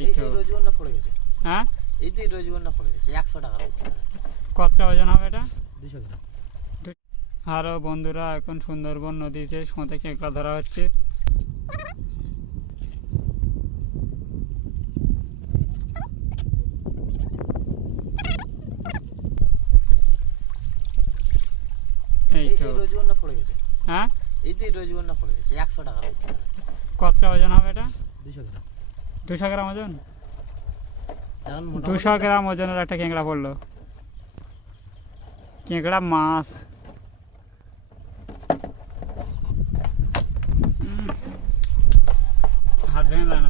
এই এই তো এই পড়ে গেছে। হ্যাঁ? এই যে রোজগারটা পড়ে গেছে একশো টাকা কতটা ওজন হবে এটা? দুশো গ্রাম। আরও বন্ধুরা এখন সুন্দরবন নদীতে সোঁতে কেঁকড়া ধরা হচ্ছে। এই তো। পড়ে গেছে। হ্যাঁ? এই যে রোজগারটা পড়ে গেছে একশো টাকা কতটা ওজন হবে এটা? দুশো গ্রাম। দুশো গ্রাম ওজন? দুশো গ্রাম ওজনের একটা কেঁকড়া পড়ল। কেঁকড়া মাছ। হাত ভেঙে যায় না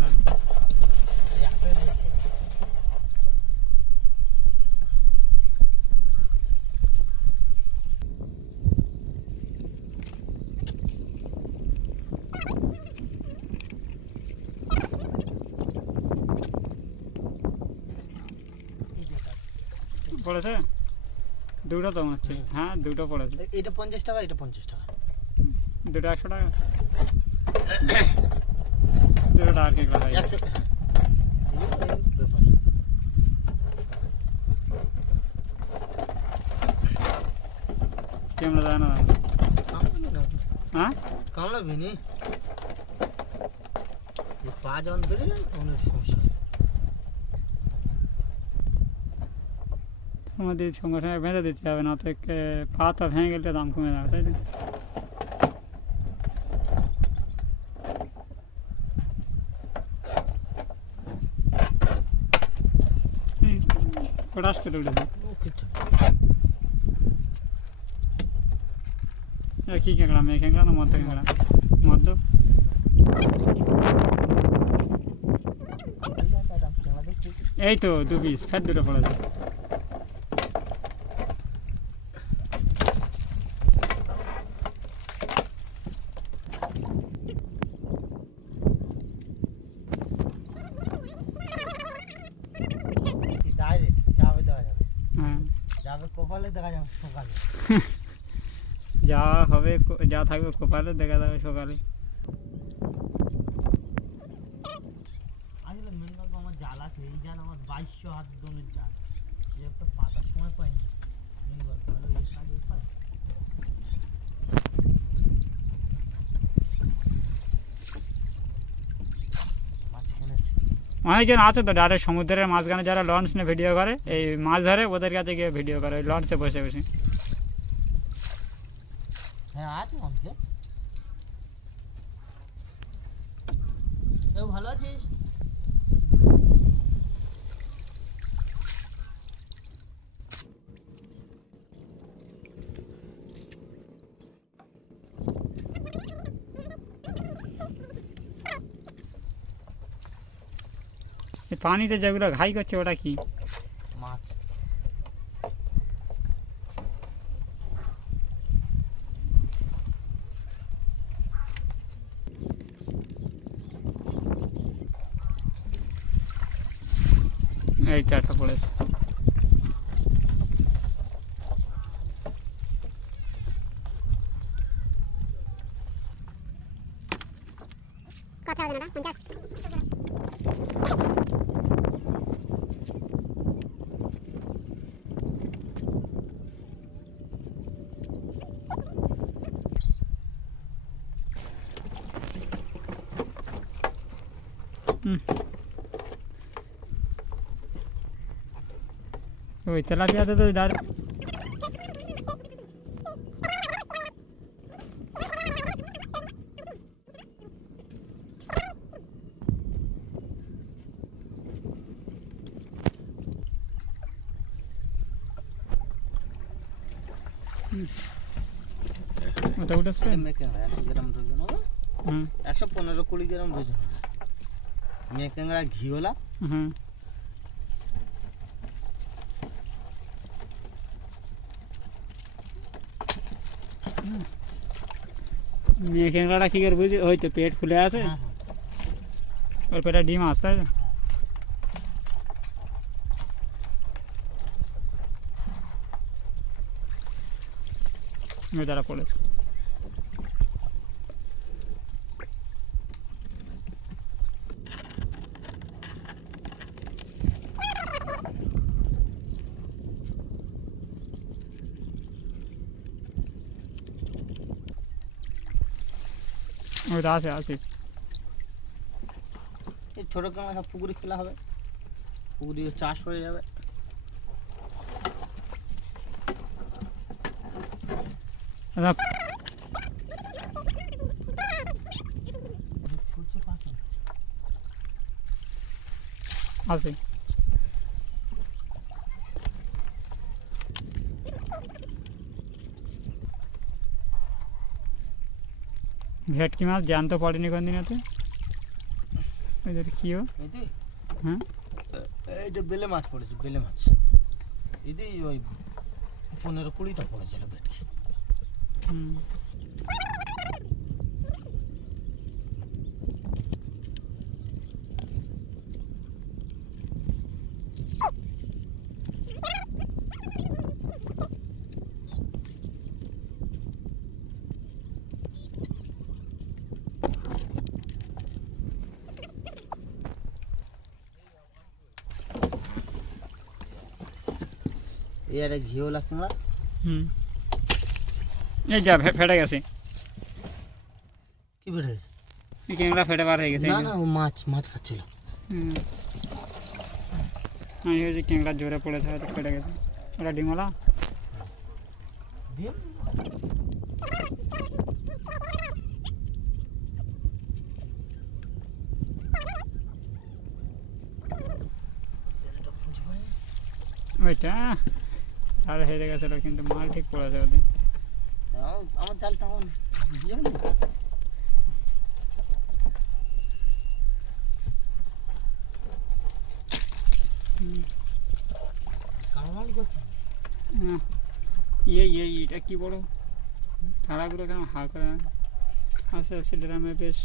পড়েছে? দুটো তো হচ্ছে। হ্যাঁ দুটো পড়েছে। এটা পঞ্চাশ টাকা এটা পঞ্চাশ টাকা। দুটো একশো টাকা? দুটো গেছে এই ব্যাপার। কেমন যায় না। হ্যাঁ কামড়াবে নি। এই পা যখন বেড়ে যায় তখন সমস্যা। হয়। আমাদের সঙ্গে সঙ্গে বেঁধে দিতে হবে, না তো একে- পা তো ভেঙে গেলে দাম কমে যাবে, তাই তো? পটাশ করে উঠেছে কিচ্ছু কেঁকড়া? না মদ্য কেঁকড়া? মদ্য এই তো, দু পিস ফের দুটো পড়েছে ডাইরেক্ট যাবে দেখা যাবে হ্যাঁ যাবে কপালে দেখা যাবে সকালে। যা হবে যা থাকবে কপালে দেখা যাবে সকালে। আসলে মেন কথা আমার জাল আছে এই জাল আমার বাইশশো হাত দমের জাল। এই একটা পাতার সময় পাইনি। মেন এই কাজে অনেকজন আছে তো ডাইরেক্ট সমুদ্রের মাঝখানে যারা লঞ্চ নিয়ে ভিডিও করে, এই মাছ ধরে ওদের কাছে গিয়ে ভিডিও করে, ওই লঞ্চে বসে বসে। হ্যাঁ ভালো আছিস? পানিতে যেগুলো ঘাই করছে ওটা কি? মাছ। এই চারটা পড়েছে। কথা হবে না পঞ্চাশ ওই তেলাপিয়াতে তো ডাইরেক্ট ওটা উঠেছে মেকেঙ্গা একশো গ্রাম ওজন হবে হুম একশো পনেরো কুড়ি গ্রাম ওজন হবে मेकंगड़ा घियोला मेकंगड़ा हम्म। की कर बुझे होय तो पेट खुले आ से और पेटा डीम आस्ता है। मेरा पड़े ওই তারা পড়েছে ওইটা আছে আছে এই ছোটো কাঁকড়া সব পুকুরে ফেলা হবে পুকুরে চাষ হয়ে যাবে আচ্ছা, ছুটছে পাখি আছে ভেটকি মাছ জ্যান্ত পড়েনি কোনদিনতে এদের কিও হ্যাঁ? এইটা বেলে মাছ পড়েছে বেলে মাছ। এতে ওই পনেরো কুড়িটা পড়েছিল ভেটকি। হুম। এই একটা ঘিওলা কাঁকড়া হুম এই যা ফে- ফেটে গেছে কি বেড়ে এই ক্যাংরা ফেটে বার হয়ে গেছে এই না যে। না ও মাছ মাছ খাচ্ছিল হুম। আমি ভেবেছি ক্যাংরা জোরে পড়েছে হয়তো ফেটে গেছে ওটা ডিমলা দিয়ে ওইটা আর হেরে গেছিলো কিন্তু মাল ঠিক পড়েছে ওতে আমার- আমার জালটা আমার দিয়ে দিন। হুম। কামালি করছে আহ, ইয়ে ইয়ে এটা কি বড় তাড়াগুলো কেন হালকা আস্তে আস্তে ড্রামে বেশ